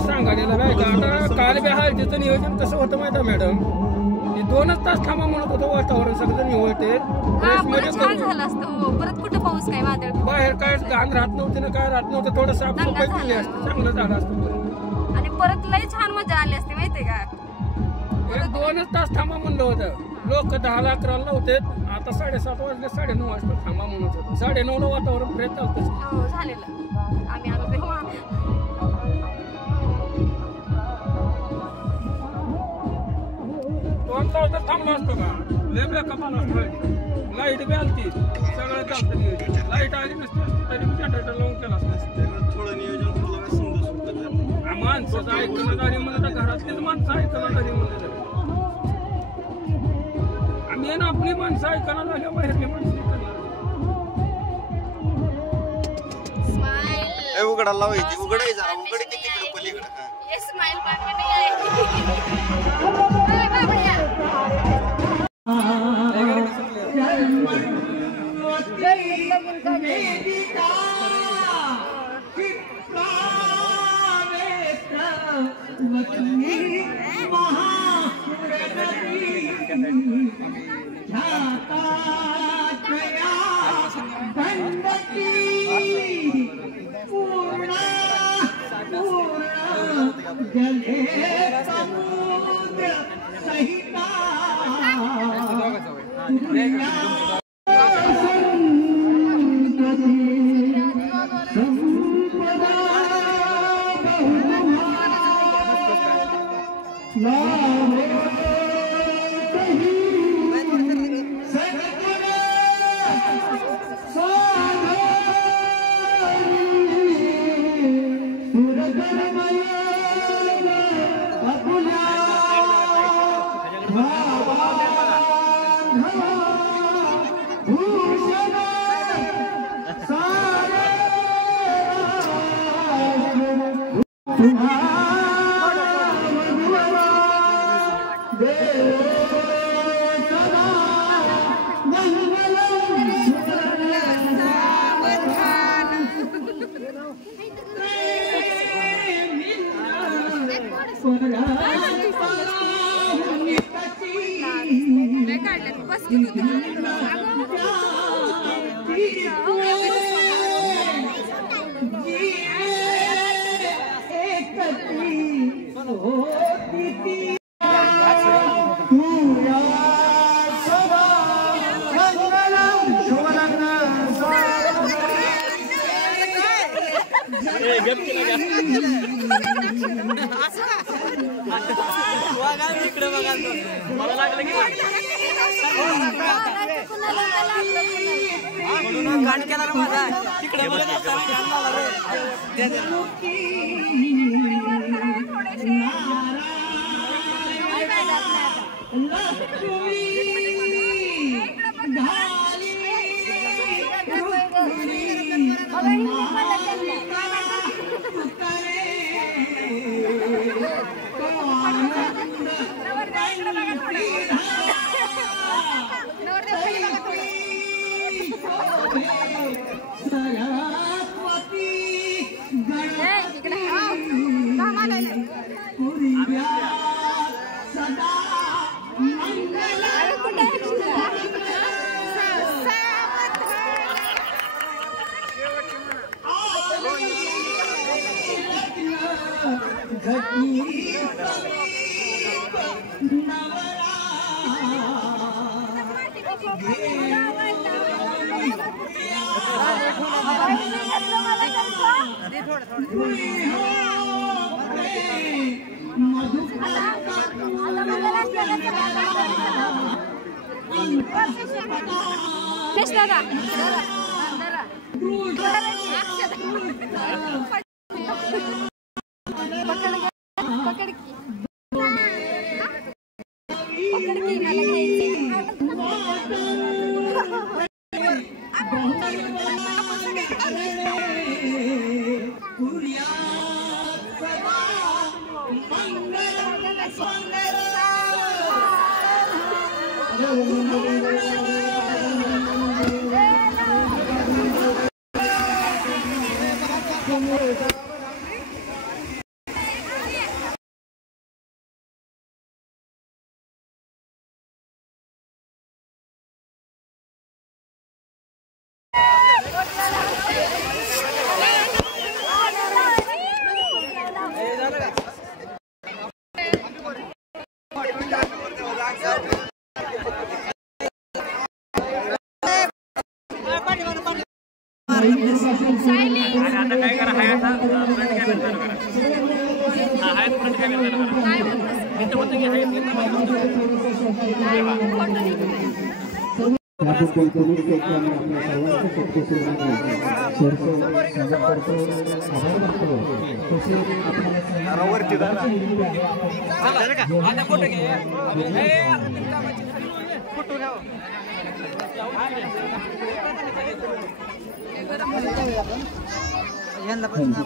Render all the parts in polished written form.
सांगायला नाही का आता काल बी हळदीचं नियोजन कसं होतं माहिती मॅडम, हे 2च तास थांबा म्हणत होतं वातावरण सगळं निवळते झालं असतं. परत कुठं पाऊस काय वादळ बाहेर काय घाण राहत नव्हती ना काय राहत नव्हतं, थोडं साफसफाई केली असते चांगलं झालं असतं आणि परत लई छान मजा आली असते माहितीये का. 2च तास थांबा म्हणलं होतं, लोक 10-11 होते, आता 7:30 वाजले 9:30 वाजता थांबा म्हणत होतं. 9:30ला वातावरण फ्रेश चालतं झालेलं. आम्ही आलो तेव्हा 2 तास थांबलो असतो का लेबऱ्या कमाल असतो. लाईट बी आलती सगळं चालतं नियोजन, लाईट आली नसती तरी मी जनरेटर लावून केला असतं. थोडं नियोजन माणसाचं ऐकलं गाडी म्हणलं तर घरातलीच माणसं ऐकलं गाडी म्हणलं तर आम्ही ना आपली माणसं ऐकणं झाल्या बाहेरली माणसं उघडा लावायची उघडाय जरा उघड की तिकडे पलीकडे स्माइल पार्टी नाही आहे.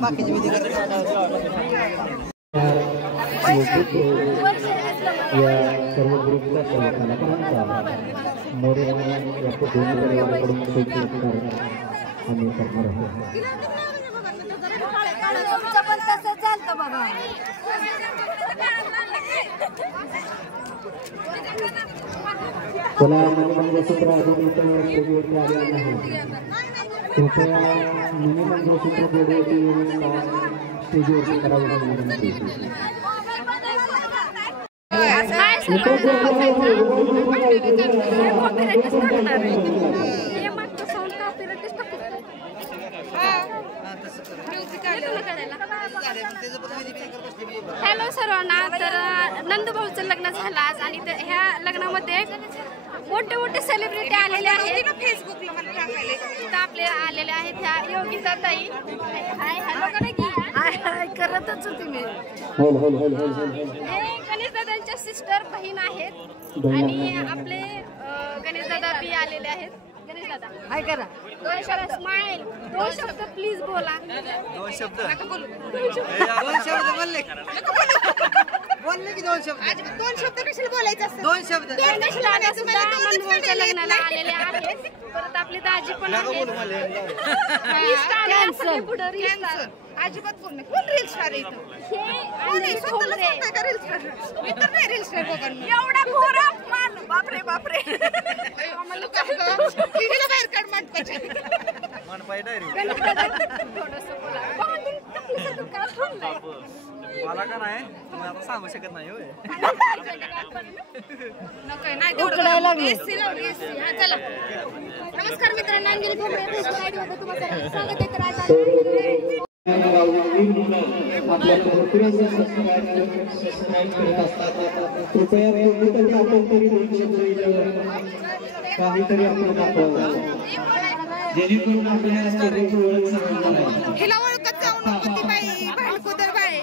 बाकीचे विधी या सर्व ग्रुपच्या कलाकारांचा मोरे या दोन्ही परिवाराकडून पुरस्कार आम्ही करणार आहोत. चला मंगळसूत्र अजून इथं स्टेजवरती आलेले नाही. कृपया मंगळसूत्र जोडण्याची स्टेजवरती करावी विनंती. हॅलो सर्वांना. तर नंदूभाऊचं लग्न झालं आज आणि ह्या लग्नामध्ये मोठे मोठे सेलिब्रिटी आलेले आहेत. फेसबुकला तर आपले आलेले आहेत ह्या योगिता ताई. हाय हॅलो करा की हाय करतच होती मी. हे गणेश दादांच्या सिस्टर बहीण आहेत आणि आपले गणेश दादा बी आलेले आहेत. गणेश दादा हाय करा. 2 शब्द स्माइल. 2 शब्द प्लीज बोला. 2 शब्द बोलू. 2 शब्द बोलले बोलले की 2 शब्द. 2 शब्द कशाला बोलायचं असतं. 2 शब्द. गणेश दादा सुद्धा नंदूभाऊच्या लग्नाला आलेले आहेत. परत आपले दाजी पण आहेत. अजिबात बोल नाही. कोण रील स्टार इथं? मी तर नाही रील स्टार बघायला. एवढा गोरा मान. बापरे बापरे. आम्हाला टीव्हीला बाहेर काढ मांडपाचे. मला का नाही तुम्ही आता सांगू शकत नाही. नाही चला. नमस्कार मित्रांनो. अंजली ठोंबरे फेसबुक आयडीवर तुम्हाला स्वागत आहे. तर आज आपल्या सबस्क्राईब करत असतात. कृपया आपण तरी काहीतरी आपण दाखवावं जेणेकरून आपल्याला हिला ओळखत जाऊ नको ती बाई भांडकुदर बाई.